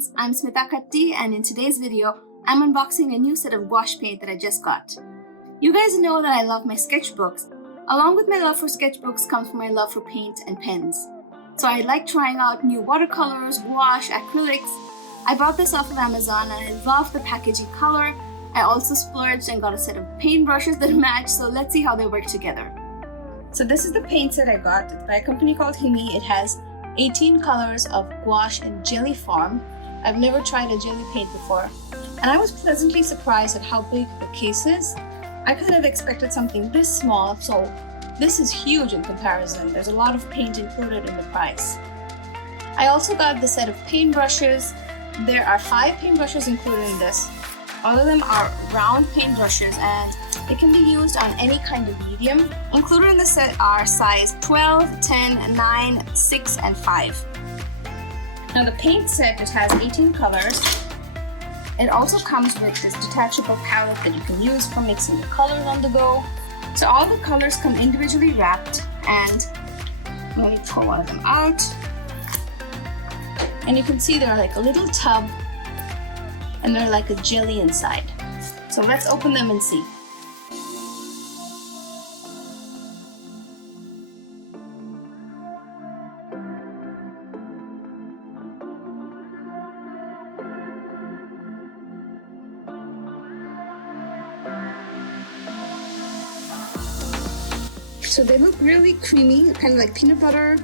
friends, I'm Smita Katti, and in today's video, I'm unboxing a new set of gouache paint that I just got. You guys know that I love my sketchbooks. Along with my love for sketchbooks comes my love for paint and pens. So I like trying out new watercolors, gouache, acrylics. I bought this off of Amazon and I love the packaging color. I also splurged and got a set of paintbrushes that match, so let's see how they work together. So this is the paint set I got. It's by a company called Himi. It has 18 colors of gouache in jelly form. I've never tried a jelly paint before, and I was pleasantly surprised at how big the case is. I kind of expected something this small, so this is huge in comparison. There's a lot of paint included in the price. I also got the set of paintbrushes. There are 5 paintbrushes included in this. All of them are round paintbrushes and they can be used on any kind of medium. Included in the set are size 12, 10, 9, 6, and 5. Now the paint set, it has 18 colors. It also comes with this detachable palette that you can use for mixing the colors on the go. So all the colors come individually wrapped, and let me pull one of them out. And you can see they're like a little tub and they're like a jelly inside. So let's open them and see. So they look really creamy, kind of like peanut butter.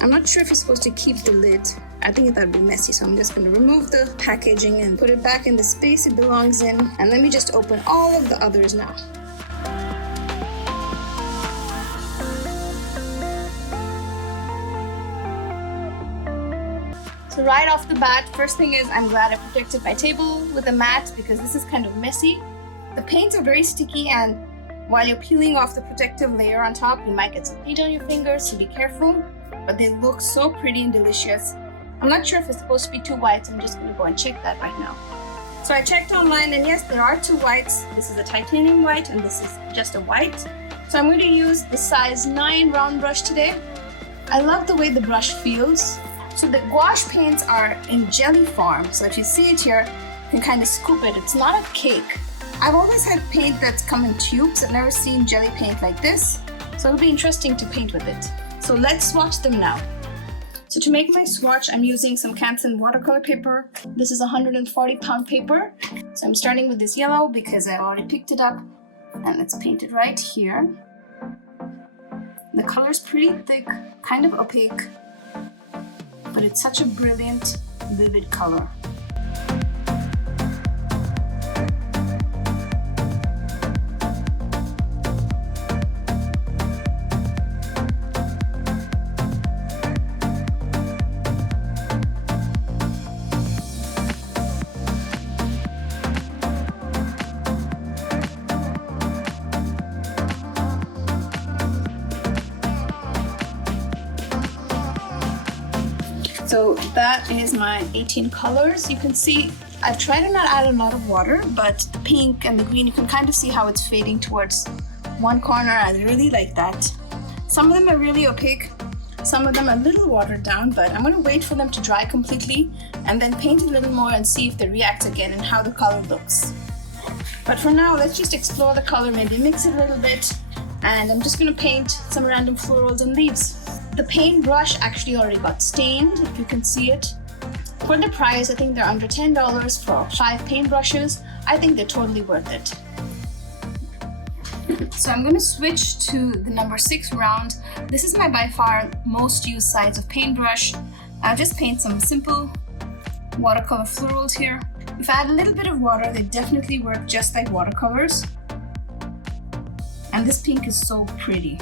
I'm not sure if you're supposed to keep the lid. I think that would be messy, so I'm just going to remove the packaging and put it back in the space it belongs in. And let me just open all of the others now. So right off the bat, first thing is I'm glad I protected my table with a mat because this is kind of messy. The paints are very sticky, and while you're peeling off the protective layer on top, you might get some paint on your fingers, so be careful. But they look so pretty and delicious. I'm not sure if it's supposed to be 2 whites. I'm just going to go and check that right now. So I checked online, and yes, there are 2 whites. This is a titanium white and this is just a white. So I'm going to use the size 9 round brush today. I love the way the brush feels. So the gouache paints are in jelly form. So if you see it here, you can kind of scoop it. It's not a cake. I've always had paint that's come in tubes. I've never seen jelly paint like this. So it'll be interesting to paint with it. So let's swatch them now. So to make my swatch, I'm using some Canson watercolor paper. This is 140 pound paper. So I'm starting with this yellow because I already picked it up, and let's paint it right here. The color's pretty thick, kind of opaque, but it's such a brilliant, vivid color. So that is my 18 colors. You can see I've tried to not add a lot of water, but the pink and the green, you can kind of see how it's fading towards one corner. I really like that. Some of them are really opaque, some of them are a little watered down, but I'm going to wait for them to dry completely and then paint a little more and see if they react again and how the color looks. But for now, let's just explore the color, maybe mix it a little bit, and I'm just going to paint some random florals and leaves. The paintbrush actually already got stained, if you can see it. For the price, I think they're under $10 for 5 paintbrushes. I think they're totally worth it. So I'm going to switch to the number 6 round. This is my by far most used size of paintbrush. I'll just paint some simple watercolor florals here. If I add a little bit of water, they definitely work just like watercolors. And this pink is so pretty.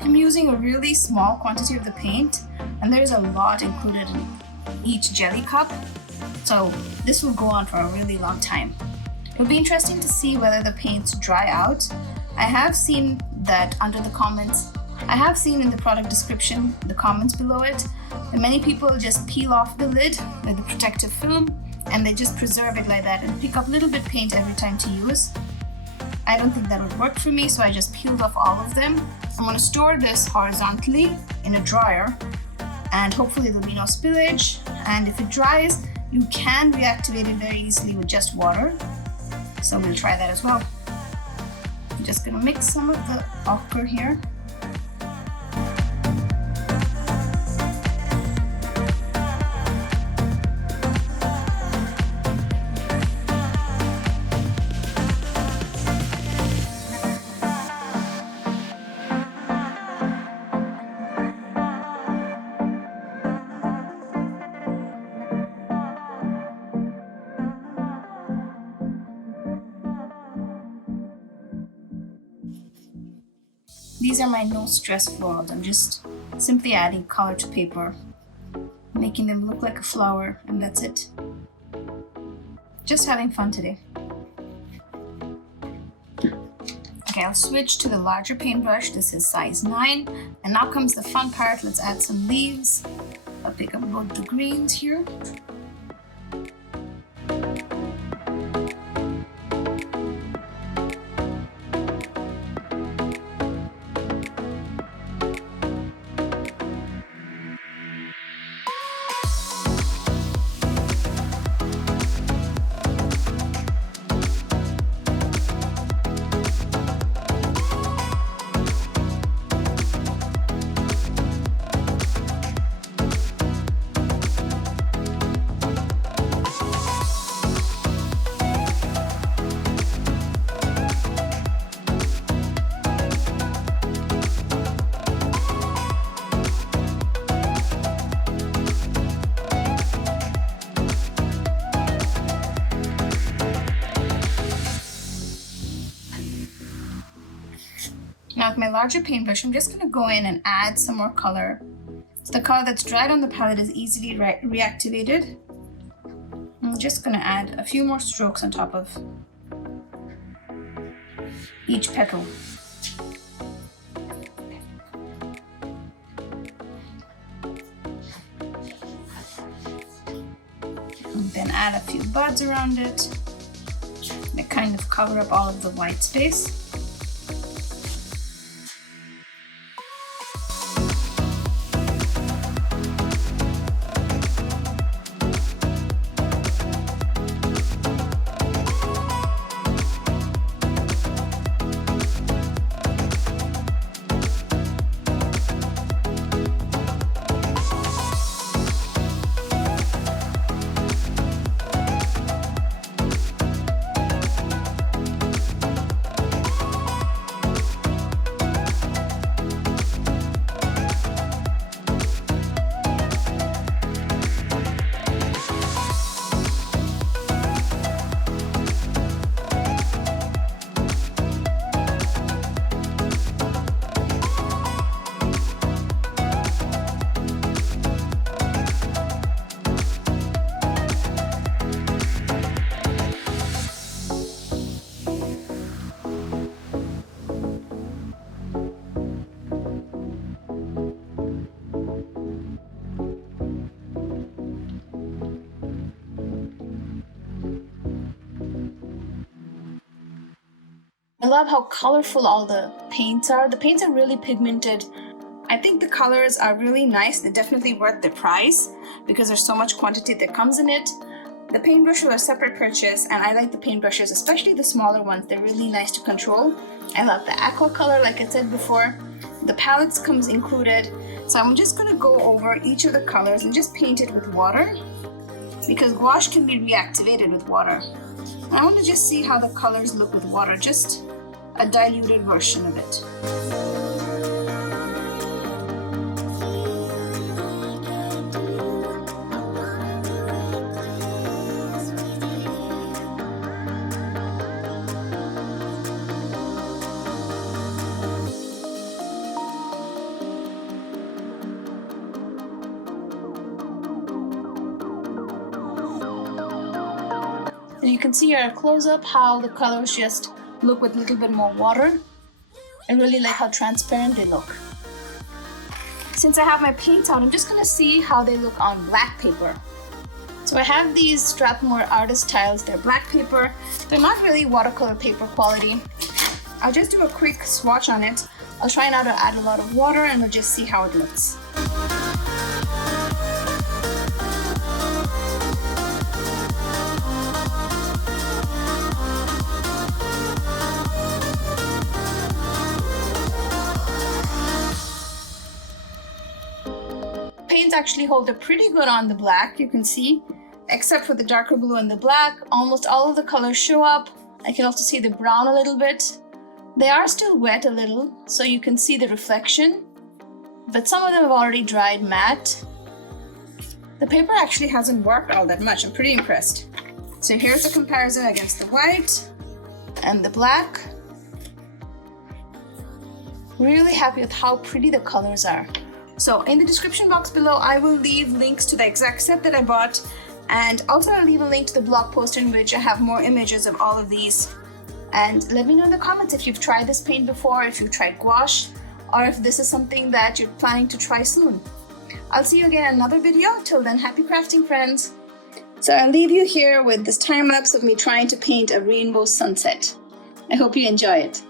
I'm using a really small quantity of the paint, and there's a lot included in each jelly cup, so this will go on for a really long time. It'll be interesting to see whether the paints dry out. I have seen that under the comments, I have seen in the product description, the comments below it, that many people just peel off the lid with the protective film and they just preserve it like that and pick up a little bit paint every time to use. I don't think that would work for me, so I just peeled off all of them. I'm going to store this horizontally in a dryer and hopefully there'll be no spillage. And if it dries, you can reactivate it very easily with just water. So we'll try that as well. I'm just going to mix some of the ochre here. These are my no stress florals. I'm just simply adding color to paper, making them look like a flower, and that's it. Just having fun today. Okay, I'll switch to the larger paintbrush. This is size 9. And now comes the fun part. Let's add some leaves. I'll pick up both the greens here. Now with my larger paintbrush, I'm just going to go in and add some more color. The color that's dried on the palette is easily reactivated. I'm just going to add a few more strokes on top of each petal. And then add a few buds around it that kind of cover up all of the white space. I love how colorful all the paints are. The paints are really pigmented. I think the colors are really nice. They're definitely worth the price because there's so much quantity that comes in it. The paintbrushes are a separate purchase, and I like the paintbrushes, especially the smaller ones. They're really nice to control. I love the aqua color, like I said before. The palettes comes included. So I'm just gonna go over each of the colors and just paint it with water because gouache can be reactivated with water. And I want to just see how the colors look with water, just a diluted version of it. And you can see here at close-up how the colors just look with a little bit more water. I really like how transparent they look. Since I have my paints out, I'm just gonna see how they look on black paper. So I have these Strathmore artist tiles. They're black paper. They're not really watercolor paper quality. I'll just do a quick swatch on it. I'll try not to add a lot of water and we'll just see how it looks. Paints actually hold up pretty good on the black, you can see, except for the darker blue and the black. Almost all of the colors show up. I can also see the brown a little bit. They are still wet a little, so you can see the reflection, but some of them have already dried matte. The paper actually hasn't worked all that much. I'm pretty impressed. So here's a comparison against the white and the black. Really happy with how pretty the colors are. So in the description box below, I will leave links to the exact set that I bought, and also I'll leave a link to the blog post in which I have more images of all of these. And let me know in the comments if you've tried this paint before, if you've tried gouache, or if this is something that you're planning to try soon. I'll see you again in another video. Till then, happy crafting, friends. So I'll leave you here with this time lapse of me trying to paint a rainbow sunset. I hope you enjoy it.